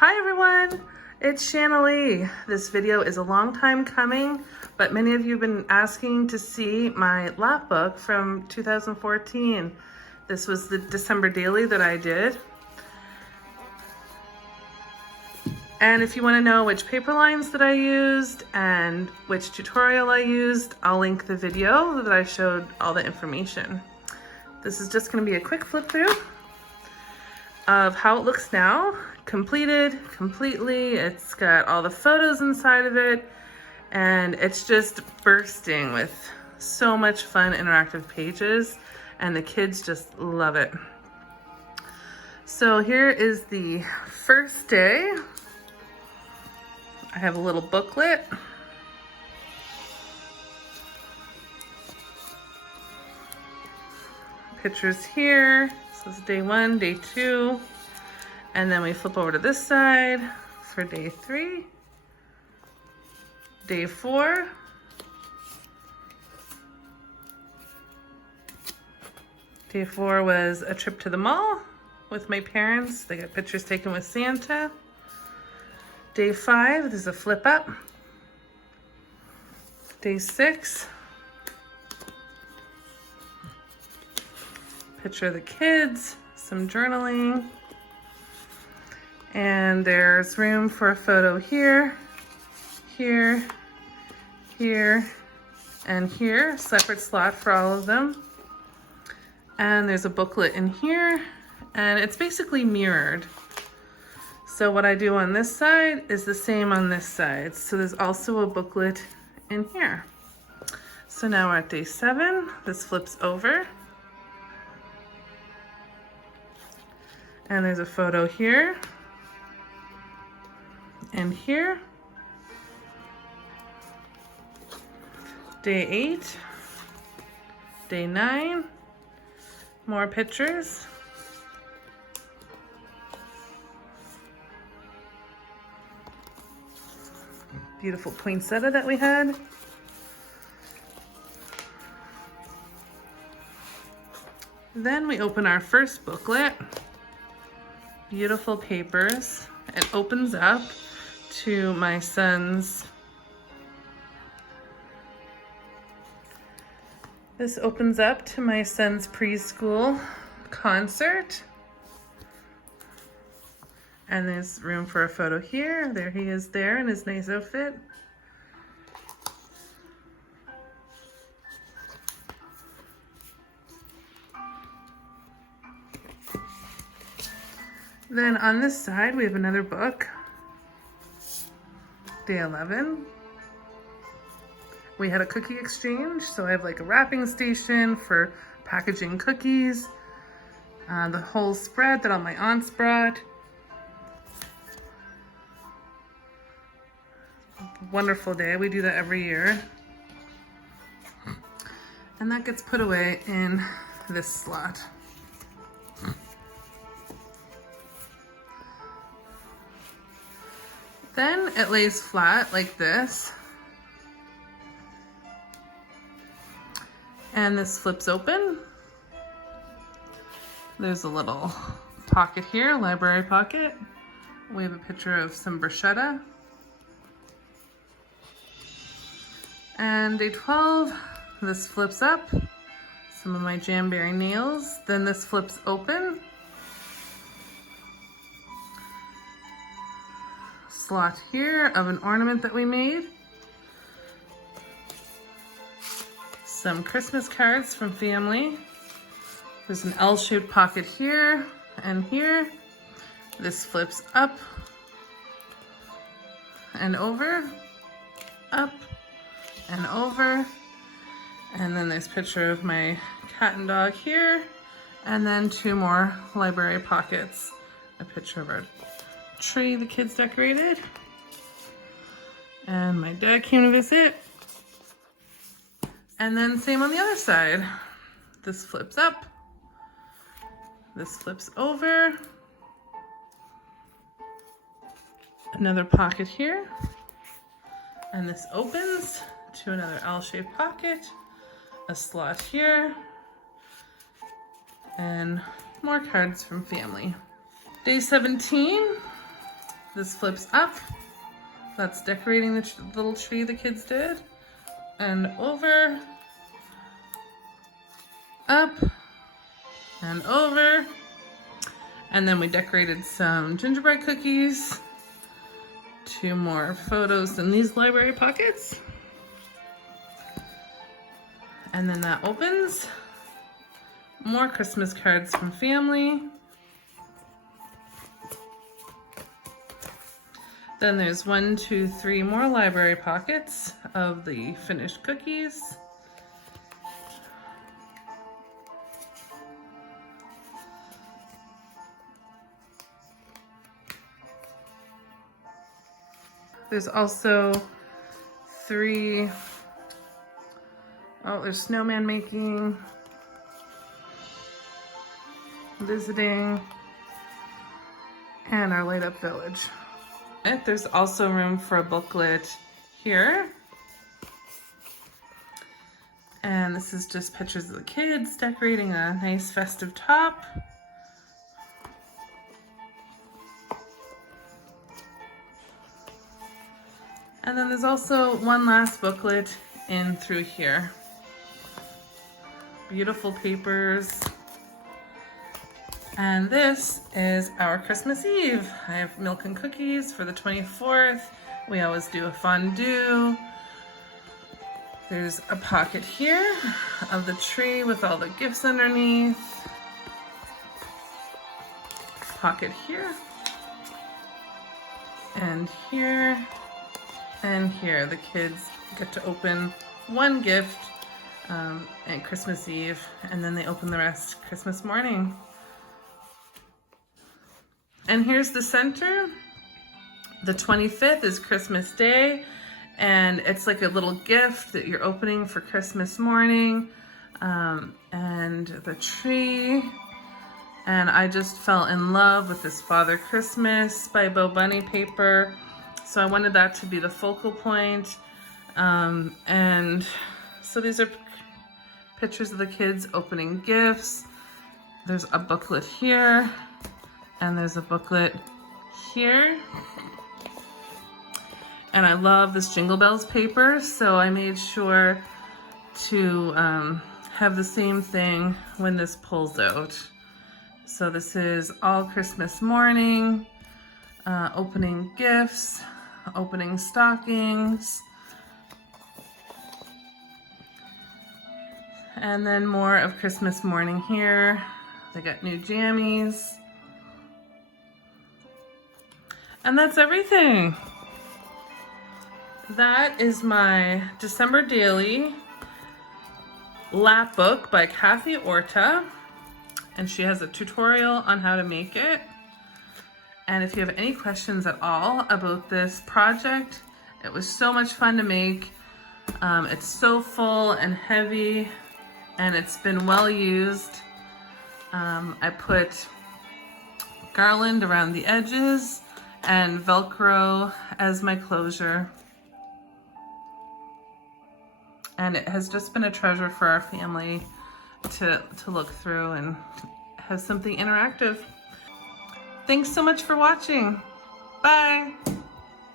Hi everyone, it's Shannalee. This video is a long time coming, but many of you have been asking to see my Lapbook from 2014. This was the December daily that I did. And if you want to know which paper lines that I used and which tutorial I used, I'll link the video that I showed all the information. This is just going to be a quick flip through of how it looks now. Completed completely. It's got all the photos inside of it, and it's just bursting with so much fun interactive pages, and the kids just love it. So here is the first day. I have a little booklet. Pictures here. This is day 1, day 2. And then we flip over to this side for day 3, day 4, day 4 was a trip to the mall with my parents. They got pictures taken with Santa. Day 5, there's a flip up. Day 6, picture of the kids, some journaling. And there's room for a photo here, here, here, and here. Separate slot for all of them. And there's a booklet in here, and it's basically mirrored. So what I do on this side is the same on this side. So there's also a booklet in here. So now we're at day 7. This flips over. And there's a photo here. And here, day 8, day 9, more pictures. Beautiful poinsettia that we had. Then we open our first booklet. Beautiful papers. It opens up to my son's. This opens up to my son's preschool concert. And there's room for a photo here. There he is there in his nice outfit. Then on this side, we have another book. Day 11. We had a cookie exchange, so I have like a wrapping station for packaging cookies, the whole spread that all my aunts brought. Wonderful day. We do that every year. And that gets put away in this slot. Then it lays flat like this. And this flips open. There's a little pocket here, library pocket. We have a picture of some bruschetta. And day 12, this flips up. Some of my Jamberry nails. Then this flips open. Slot here of an ornament that we made. Some Christmas cards from family. There's an L-shaped pocket here and here. This flips up and over, up and over. And then there's a picture of my cat and dog here. And then 2 more library pockets. A picture of our tree the kids decorated. And my dad came to visit. And then same on the other side. This flips up. This flips over. Another pocket here. And this opens to another L-shaped pocket. A slot here. And more cards from family. Day 17. this flips up. That's decorating the little tree the kids did. And over, up, and over. And then we decorated some gingerbread cookies. 2 more photos in these library pockets. And then that opens. More Christmas cards from family. Then there's 1, 2, 3 more library pockets of the finished cookies. There's also 3, oh, there's snowman making, visiting, and our light up village. And there's also room for a booklet here. And this is just pictures of the kids decorating a nice festive top. And then there's also one last booklet in through here. Beautiful papers. And this is our Christmas Eve. I have milk and cookies for the 24th. We always do a fondue. There's a pocket here of the tree with all the gifts underneath. Pocket here. And here. And here, the kids get to open 1 gift at Christmas Eve, and then they open the rest Christmas morning. And here's the center. The 25th is Christmas Day, and it's like a little gift that you're opening for Christmas morning. And the tree. And I just fell in love with this Father Christmas by Bo Bunny paper. So I wanted that to be the focal point. And so these are pictures of the kids opening gifts. There's a booklet here, and there's a booklet here. And I love this Jingle Bells paper, so I made sure to have the same thing when this pulls out. So this is all Christmas morning, opening gifts, opening stockings, and then more of Christmas morning here. They got new jammies. And that's everything. That is my December Daily Lapbook by Kathy Orta, and she has a tutorial on how to make it. And if you have any questions at all about this project, it was so much fun to make. It's so full and heavy, and it's been well used. I put garland around the edges and Velcro as my closure. And it has just been a treasure for our family to look through and have something interactive. Thanks so much for watching. Bye.